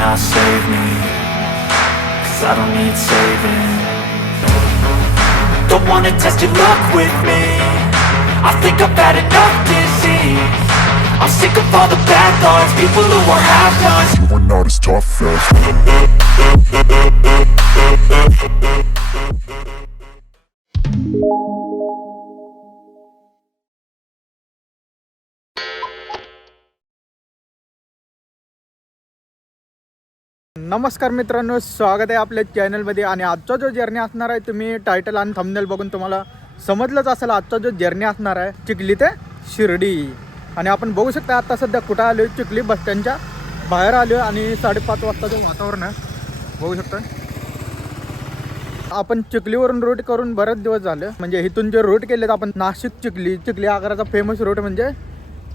cannot save me, 'cause I don't need saving. Don't wanna test your luck with me, I think I've had enough disease. I'm sick of all the bad thoughts, people who are half-nots. You are not as tough as नमस्कार मित्रांनो, स्वागत आहे आपल्या चॅनलमध्ये. आणि आजचा जो journey असणार आहे, तुम्ही टायटल आणि थंबनेल बघून तुम्हाला समजलंच असेल. आजचा जो जर्नी असणार आहे चिखली ते शिर्डी. आणि आपण बघू शकता आता सध्या कुठं आलो आहे, चिखली बस स्टँडच्या बाहेर आलो आहे. आणि 5:30 वाजताचं वातावरण आहे, बघू शकता. आपण चिखलीवरून रूट करून बरेच दिवस झाले. म्हणजे इथून जे रूट केलेत आपण, नाशिक चिखली आग्राचा फेमस रूट म्हणजे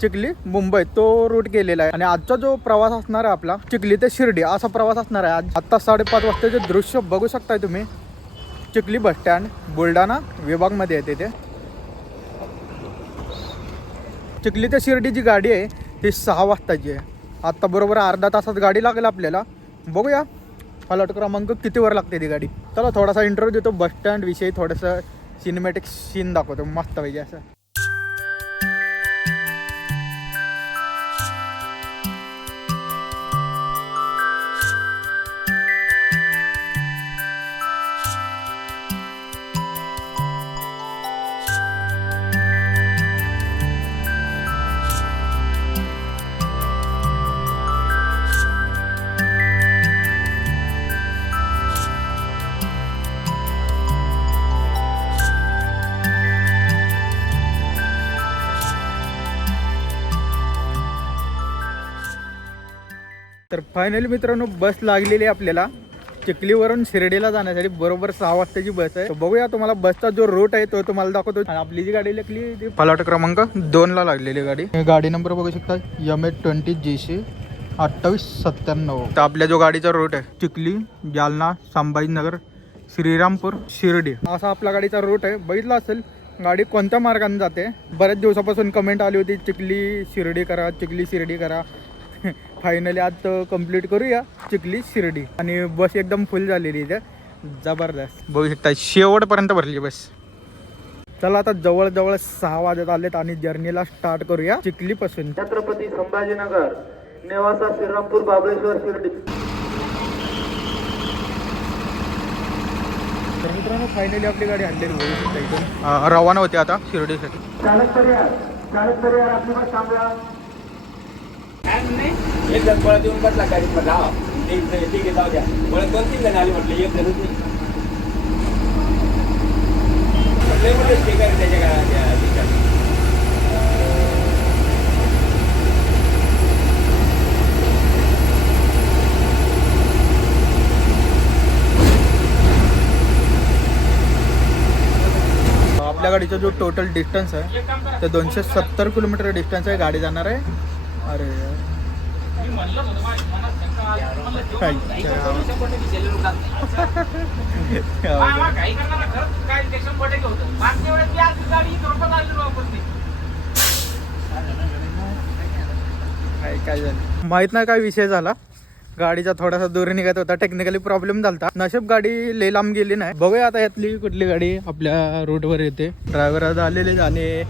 चिखली मुंबई, तो रूट केलेला आहे. आणि आजचा जो प्रवास असणार आहे आपला चिखली ते शिर्डी असा प्रवास असणार आहे. आत्ता 5:30 वाजताचे दृश्य बघू शकताय तुम्ही. चिखली बस स्टँड बुलढाणा विभागमध्ये येते ते. चिखली ते शिर्डी जी गाडी आहे ती 6 वाजताची आहे. आत्ता बरोबर अर्धा तासात गाडी लागेल आपल्याला. बघूया प्लॉट क्रमांक कितीवर लागते ती गाडी. चला थोडासा इंटरव्ह्यू देतो बस स्टँड विषयी, थोडंसं सिनेमॅटिक सीन दाखवतो मस्त पाहिजे असं. तर फायनली मित्रांनो बस लागलेली आहे आपल्याला चिखलीवरून शिर्डीला जाण्यासाठी. बरोबर 6 वाजताची बस आहे. बघूया तुम्हाला बसचा जो रूट आहे तो तुम्हाला दाखवतो. आणि आपली जी गाडी लागली ती प्लॉट क्रमांक 2 ला लागलेली गाडी. गाडी नंबर बघू शकता MH20 GC 2897. तर आपल्या जो गाडीचा रूट आहे चिखली, जालना, संभाजीनगर, श्रीरामपूर, शिर्डी असा आपला गाडीचा रूट आहे. बघितला असेल गाडी कोणत्या मार्गाने जाते. बऱ्याच दिवसापासून कमेंट आली होती चिखली शिर्डी करा, चिखली शिर्डी करा. फायनली आज कंप्लीट करूया चिखली शिर्डी. आणि बस एकदम फुल झालेली इथे, जबरदस्त. बघू शकता शेवटपर्यंत भरली बस. चला आता जवळ 6 वाजत आलेत आणि जर्नीला स्टार्ट करूया चिखली पासून. छत्रपती संभाजीनगर, नेवासा, श्रीरामपूर, बाबळेश्वर, शिर्डी. तर मित्रांनो फायनली आपली गाडी हल्लेली बघू शकता इथून रवाना होते आता शिर्डीसाठी. चालक पर्याय आपली बस थांबवा. एक जण पळत येऊन बसला गाडीत, म्हटलं ठीक आहे जाऊ द्या. पळत 2-3 जण आली, म्हटलं एक जणच नाही. म्हटलं ठीक आहे त्याच्या गाड्या. आपल्या गाडीचा जो टोटल डिस्टन्स आहे ते 270 किलोमीटर डिस्टन्स आहे. गाडी जाणार आहे. अरे काय झालं माहित नाही, काय विषय झाला. गाडीचा थोडासा दूर निघत होता, टेक्निकली प्रॉब्लेम झाला. नशीब गाडी लय लांब गेली नाही. बघूया आता यातली कुठली गाडी आपल्या रूटवर येते. ड्रायव्हर आज आलेले आणि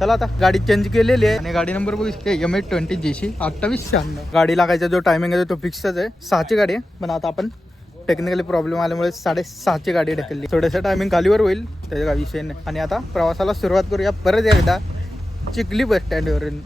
चला आता गाडी चेंज केलेली आहे. आणि गाडी नंबर बघू शकते MH20 GC 2896. गाडी लागायचा जो टायमिंग आहे तो फिक्सच आहे. 6ची गाडी आहे, पण आता आपण टेक्निकली प्रॉब्लेम आल्यामुळे 6:30ची गाडी ढकलली. थोडंसं टायमिंग खालीवर होईल, त्याचा काही विषय नाही. आणि आता प्रवासाला सुरुवात करूया परत एकदा चिखली बस स्टँडवरून.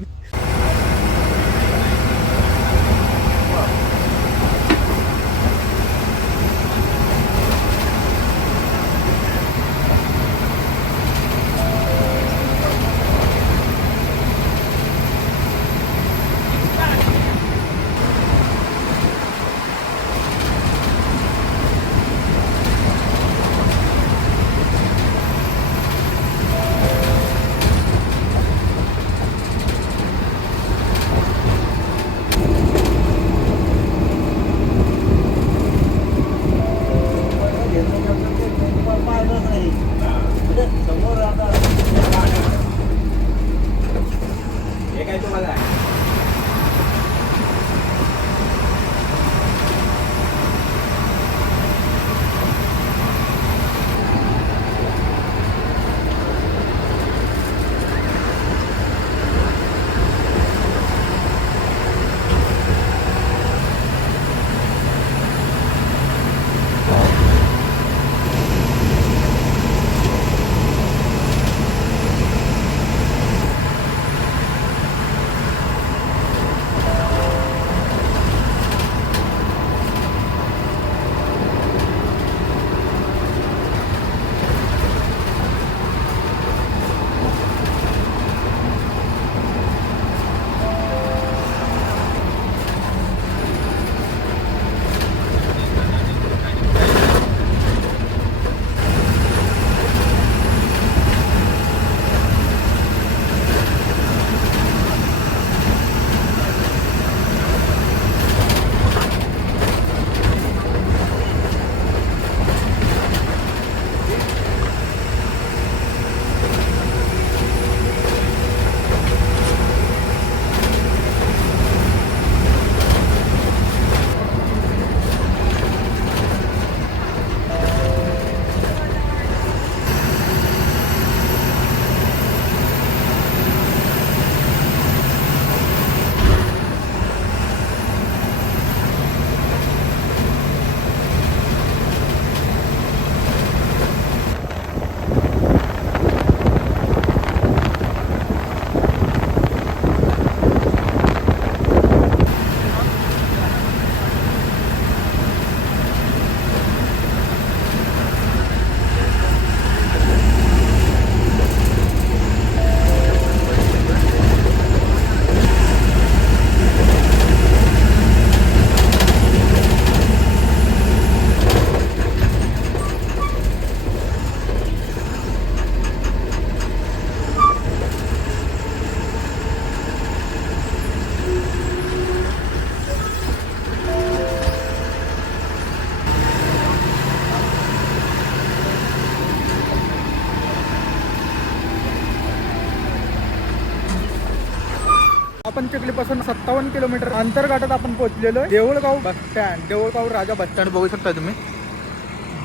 आपण चिखलीपासून 57 किलोमीटर अंतर गाठत आपण पोहोचलेलो आहे Deulgaon bus stand. Deulgaon Raja bus stand बघू शकता तुम्ही,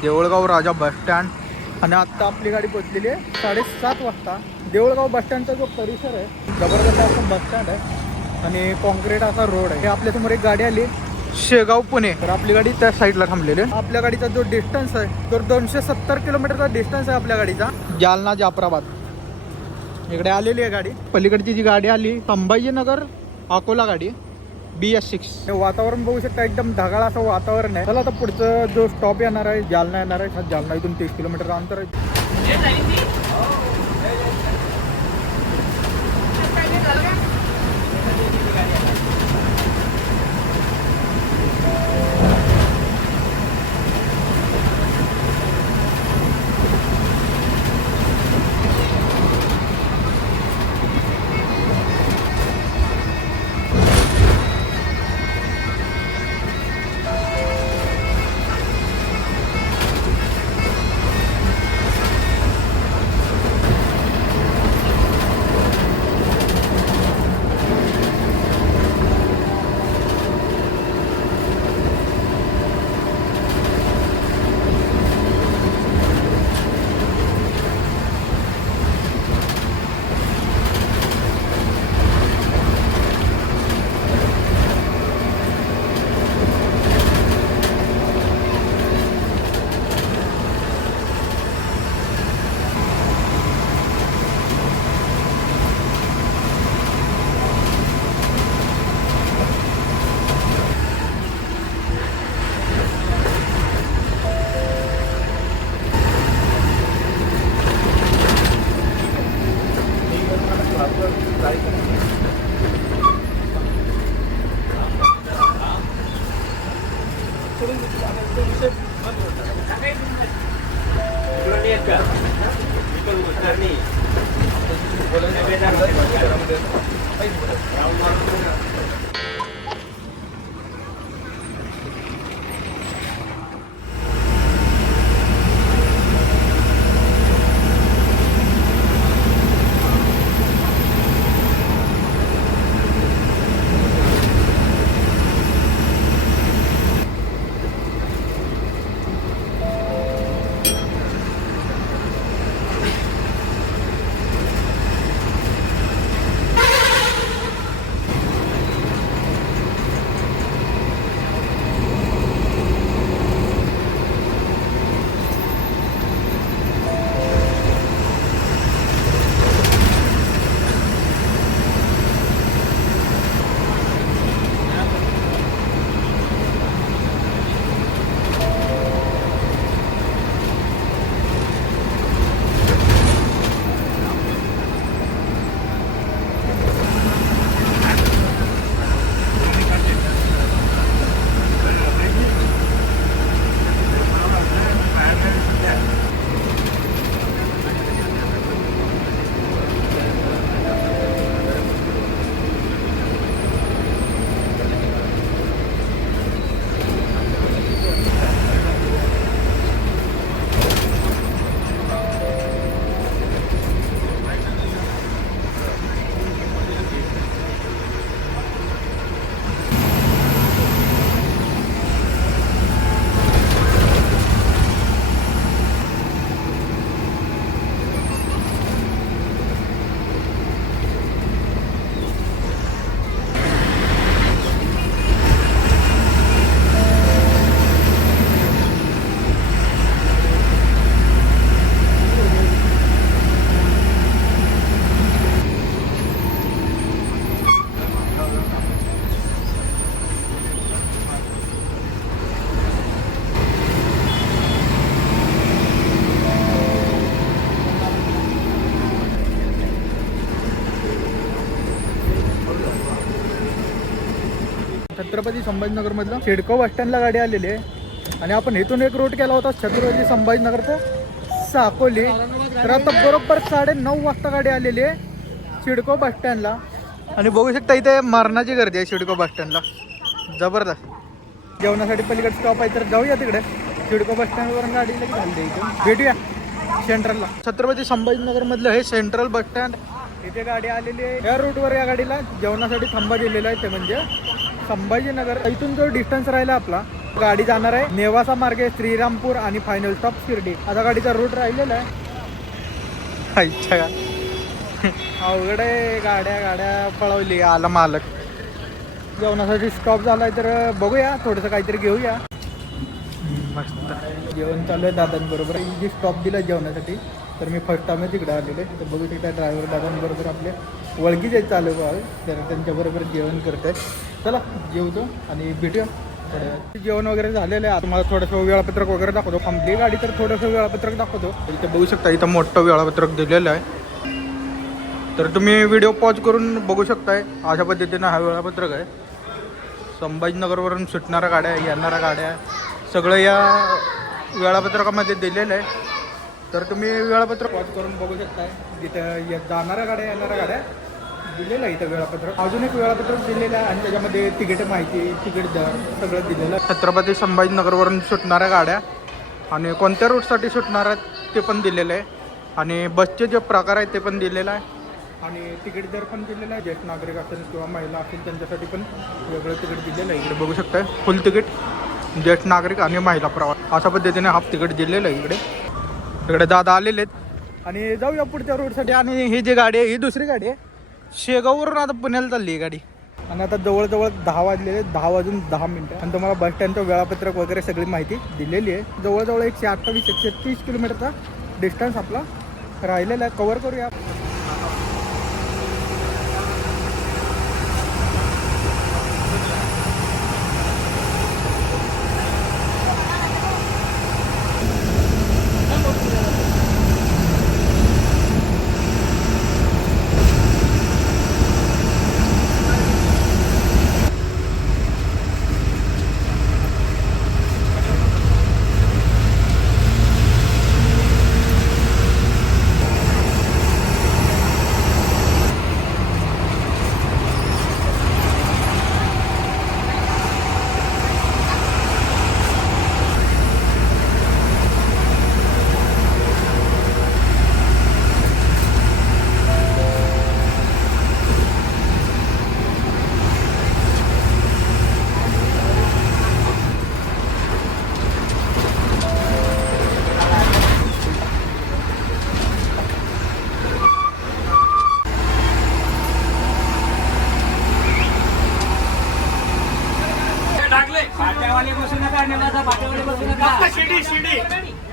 देऊळगाव राजा बस स्टँड. आणि आत्ता आपली गाडी पोहोचलेली आहे 7:30 वाजता. देऊळगाव बस स्टँडचा जो परिसर आहे जबरदस्त असा बस स्टँड आहे आणि कॉन्क्रीट असा रोड आहे. आपल्यासमोर एक गाडी आली शेगाव पुणे, तर आपली गाडी त्या साईडला थांबलेली आहे. आपल्या गाडीचा जो डिस्टन्स आहे तो 270 किलोमीटरचा डिस्टन्स आहे आपल्या गाडीचा. जालना जाफराबाद इकडे आलेली आहे गाडी. पलीकडची जी गाडी आली संभाजीनगर अकोला गाडी BS6. वातावरण बघू शकता एकदम ढगाळ असं वातावरण आहे. चला आता पुढचं जो स्टॉप येणार आहे जालना येणार आहे. जालना इथून 30 किलोमीटर अंतर आहे. छत्रपती संभाजीनगरमधलं सिडको बस स्टँडला गाडी आलेली आहे आणि आपण इथून एक रूट केला होता छत्रपती संभाजीनगरचा साकोली. तर आता बरोबर 9:30 वाजता गाडी आलेली आहे सिडको बस स्टँडला आणि बघू शकता इथे मरणाची गर्दी आहे सिडको बस स्टँडला जबरदस्त. जेवणासाठी पलीकडे स्टॉप आहे तर जाऊया तिकडे सिडको बस स्टँडवरून गाडी लगेच झाली इथून भेटूया सेंट्रलला. छत्रपती संभाजीनगरमधलं हे सेंट्रल बस स्टँड इथे गाडी आलेली आहे या रूटवर. या गाडीला जेवणासाठी थांबा दिलेला आहे, ते म्हणजे संभाजीनगर. इथून जो डिस्टन्स राहिला आपला, गाडी जाणार आहे नेवासा मार्गे श्रीरामपूर आणि फायनल स्टॉप शिर्डी. आता गाडीचा रूट राहिलेला आहे. इच्छा अवघड आहे. गाड्या पळवली. आला मालक. जेवणासाठी स्टॉप झालाय तर बघूया, थोडंसं काहीतरी घेऊया. मस्त जेवण चालू आहे दादांबरोबर. जी स्टॉप दिला जेवणासाठी, तर मी फर्स्ट टाइमच तिकडे आलेले. तर बघू शकता ड्रायव्हर दादांबरोबर आपल्या ओळखीचे चालू आहे, तर त्यांच्याबरोबर जेवण करत आहेत. चला जेवतो आणि भेटूया. जेवण वगैरे झालेलं आहे. तुम्हाला थोडंसं वेळापत्रक वगैरे दाखवतो. कंप्ली गाडी तर थोडंसं वेळापत्रक दाखवतो. इथे बघू शकता, इथं मोठं वेळापत्रक दिलेलं आहे, तर तुम्ही व्हिडिओ पॉज करून बघू शकताय. अशा पद्धतीनं हा वेळापत्रक आहे. संभाजीनगरवरून सुटणाऱ्या गाड्या, येणाऱ्या गाड्या, सगळं या वेळापत्रकामध्ये दिलेलं आहे. तर तुम्ही वेळापत्रक पॉज करून बघू शकताय. जिथं जाणाऱ्या गाड्या, येणाऱ्या गाड्या दिलेलं आहे इथं वेळापत्रक. अजून एक वेळापत्रक दिलेलं आहे आणि त्याच्यामध्ये तिकीट माहिती, तिकीट दर सगळं दिलेलं आहे. छत्रपती संभाजीनगरवरून सुटणाऱ्या गाड्या आणि कोणत्या रूटसाठी सुटणार आहेत ते पण दिलेलं आहे. आणि बसचे जे प्रकार आहेत ते पण दिलेलं आहे. आणि तिकीट दर पण दिलेला आहे. ज्येष्ठ नागरिक असेल किंवा महिला असेल त्यांच्यासाठी पण वेगळं तिकीट दिलेलं आहे. इकडे बघू शकताय फुल तिकीट, ज्येष्ठ नागरिक आणि महिला प्रवास, अशा पद्धतीने हाफ तिकीट दिलेलं आहे. इकडे दादा आलेले आहेत आणि जाऊया पुढच्या रोडसाठी. आणि ही जी गाडी आहे ही दुसरी गाडी आहे. शेगाववरून आता पुण्याला चालली आहे गाडी. आणि आता जवळजवळ 10 वाजलेले, 10 वाजून 10 मिनटं. आणि तुम्हाला बस स्टँडचं वेळापत्रक वगैरे सगळी माहिती दिलेली आहे. जवळजवळ 128-130 किलोमीटरचा डिस्टन्स आपला राहिलेला आहे. कवर करूया.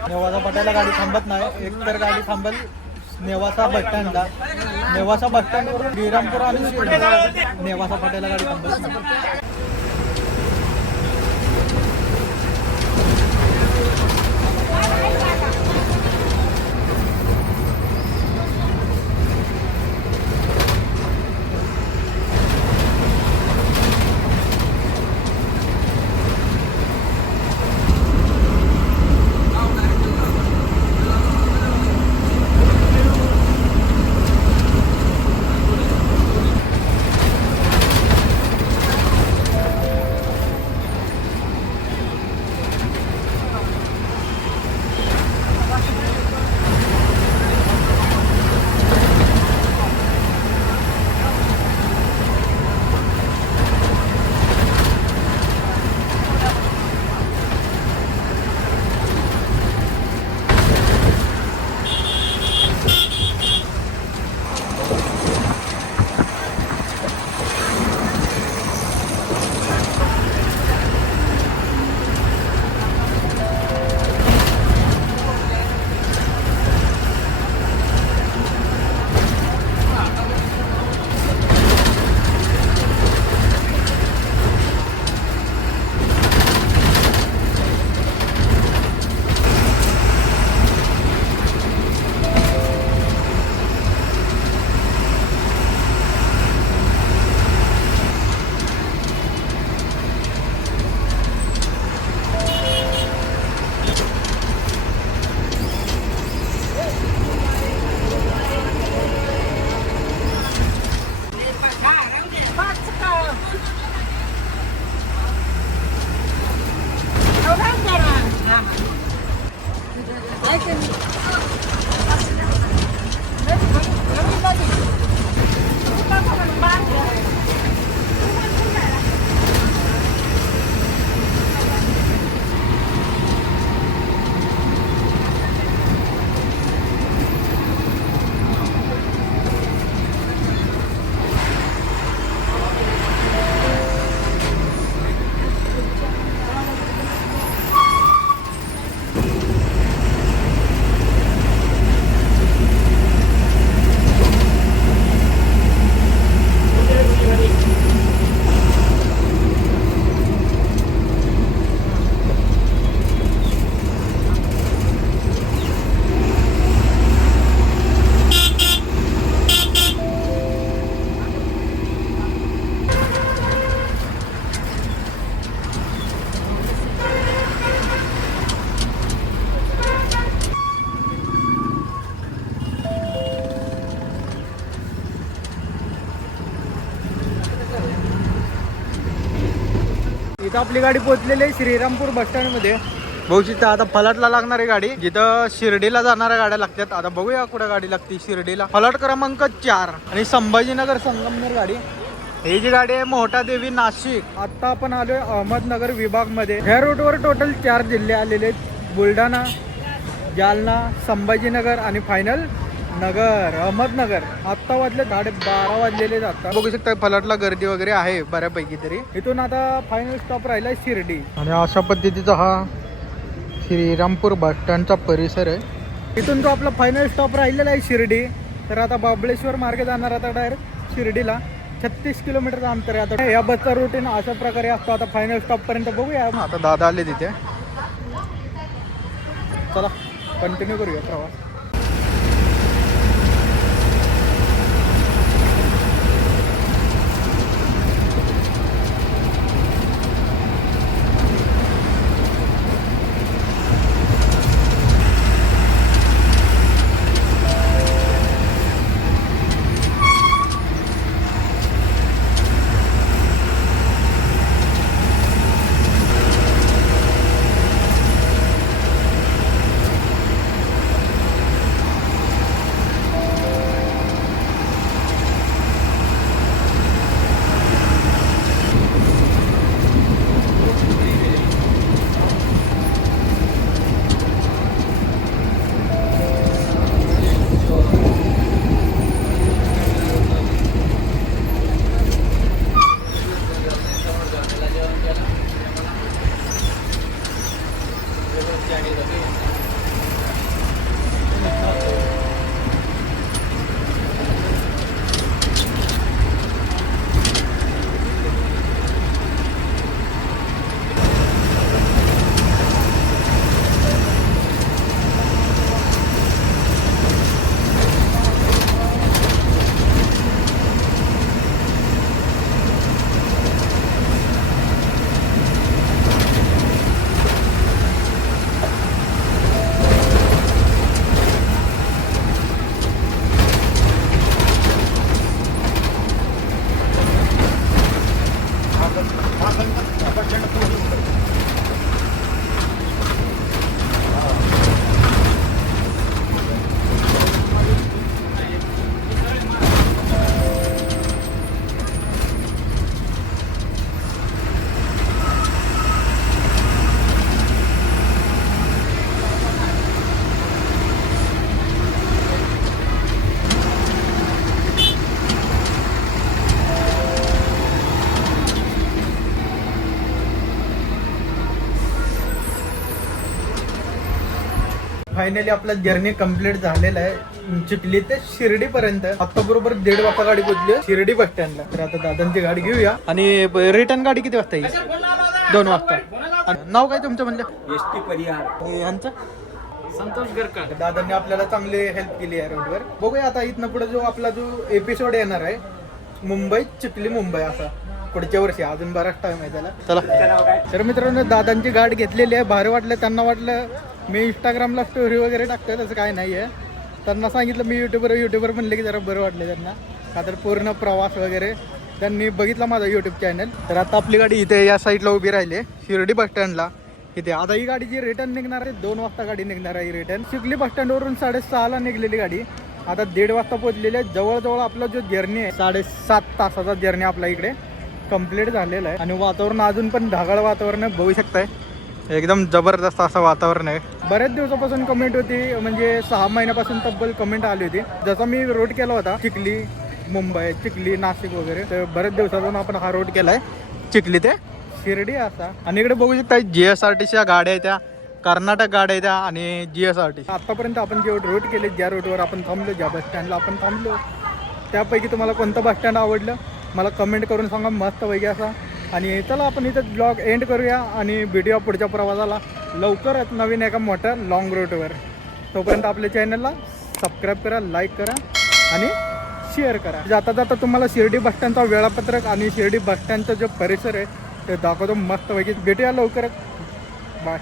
नेवासा फाट्याला गाडी थांबत नाही. एकतर गाडी थांबल नेवासा बस स्टँडला. नेवासा बस स्टँडवरून श्रीरामपूर आणि शिर्डी. नेवासा फाट्याला गाडी थांबत नाही. इथं आपली गाडी पोहोचलेली आहे श्रीरामपूर बस स्टँडमध्ये. बघू शकता आता फलाटला लागणार आहे गाडी, जिथं शिर्डीला जाणाऱ्या गाड्या लागतात. आता बघूया कुठं गाडी लागते शिर्डीला. फलाट क्रमांक 4 आणि संभाजीनगर संगमनेर गाडी. ही जी गाडी आहे मोठा देवी नाशिक. आता आपण आलोय अहमदनगर विभाग मध्ये. ह्या रूटवर टोटल 4 जिल्हे आलेले आहेत, बुलढाणा, जालना, संभाजीनगर आणि फायनल नगर अहमदनगर. आत्ता वाजले 12:30 वाजलेले. आता बघू शकता फलाटला गर्दी वगैरे आहे बऱ्यापैकी तरी. इथून आता फायनल स्टॉप राहिला शिर्डी. आणि अशा पद्धतीचा हा श्रीरामपूर बस स्टँडचा परिसर आहे. इथून तो आपला फायनल स्टॉप राहिलेला आहे शिर्डी. तर आता बाबळेश्वर मार्गे जाणार आता डायरेक्ट शिर्डीला. 36 किलोमीटरचं अंतर आहे. आता या बसचा रुटीन अशा प्रकारे असतो. आता फायनल स्टॉप पर्यंत बघूया. आता दादा आले तिथे, चला कंटिन्यू करूया प्रवास. फायनली आपला जर्नी कंप्लीट झालेला आहे चिखली ते शिर्डी पर्यंत. आता बरोबर 1:30 वाजता गाडी पोहोचली शिर्डी बस स्टँडला. तर आता दादांची गाडी घेऊया आणि रिटर्न गाडी किती वाजता येईल? 2 वाजता. आणि नाव काय तुमचं म्हणलं? एसटी परिहार. यांचं संतोष गरका. दादांनी आपल्याला चांगली हेल्प केली आहे रोडवर. बघूया आता इथनं पुढे जो आपला जो एपिसोड येणार आहे मुंबई चिखली मुंबई असा पुढच्या वर्षी, अजून बराच टाइम आहे त्याला. चला तर मित्रांनो दादांची गाडी घेतलेली आहे. भारी वाटलं. त्यांना वाटलं मी इंस्टाग्रामला स्टोरी वगैरे टाकतोय, तसं काय नाही आहे. त्यांना सांगितलं मी युट्यूबर म्हणले की जरा बरं वाटलं त्यांना, का तर पूर्ण प्रवास वगैरे त्यांनी बघितला माझा यूट्यूब चॅनल. तर आता आपली गाडी इथे या साईडला उभी राहिली आहे शिर्डी बस स्टँडला इथे. आता ही गाडी जी रिटर्न निघणार आहे 2 वाजता गाडी निघणार आहे रिटर्न. चिखली बस स्टँडवरून 6:30ला निघलेली गाडी आता 1:30 वाजता पोहोचलेली आहे. जवळजवळ आपला जो जर्नी आहे 7.5 तासाचा जर्नी आपला इकडे कंप्लीट झालेला आहे. आणि वातावरण अजून पण ढगाळ वातावरण बघू शकताय, एकदम जबरदस्त असं वातावरण आहे. बऱ्याच दिवसापासून कमेंट होती, म्हणजे 6 महिन्यापासून तब्बल कमेंट आली होती. जसा मी रोड केला होता चिखली मुंबई, चिखली नाशिक वगैरे, तर बऱ्याच दिवसापासून आपण हा रोड केलाय चिखली ते शिर्डी असा. आणि इकडे बघू शकता GSRTCच्या गाड्या आहेत, त्या कर्नाटक गाड्या आहेत त्या आणि GSRTC. आतापर्यंत आपण जे रूट केले, ज्या रोडवर आपण थांबलो, ज्या बस स्टँडला आपण थांबलो, त्यापैकी तुम्हाला कोणतं बस स्टँड आवडलं मला कमेंट करून सांगा मस्तपैकी असा. आणि चला आपण इथं ब्लॉग एंड करूया आणि व्हिडिओ पुढच्या प्रवासाला लवकरच नवीन एका मोठ्या लॉंग रूटवर. तोपर्यंत आपल्या चॅनलला सबस्क्राईब करा, लाईक करा आणि शेअर करा. जाता जाता तुम्हाला शिर्डी बस स्टँडचा वेळापत्रक आणि शिर्डी बस स्टँडचा जो परिसर आहे ते दाखवतो मस्तपैकी. भेटूया लवकरच. बाय.